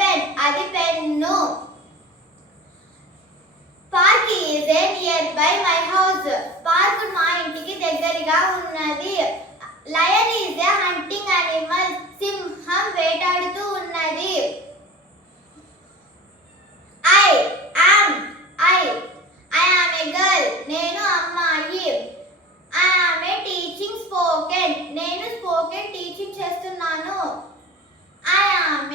pen. అది pen. Park is a nearby my house. Park మా ఇంటికి దగ్గరగా ఉన్నది. Lion is a hunting animal. సింహం వేటాడుతూ ఉన్నది. I am a girl. నేను అమ్మాయి. I am a teaching spoken. నేను spoken teaching చేస్తున్నాను. I am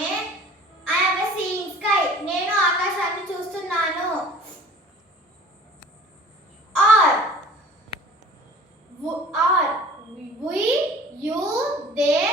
a seeing sky. నేను ఆకాశాన్ని చూస్తున్నాను. Are we, you, they,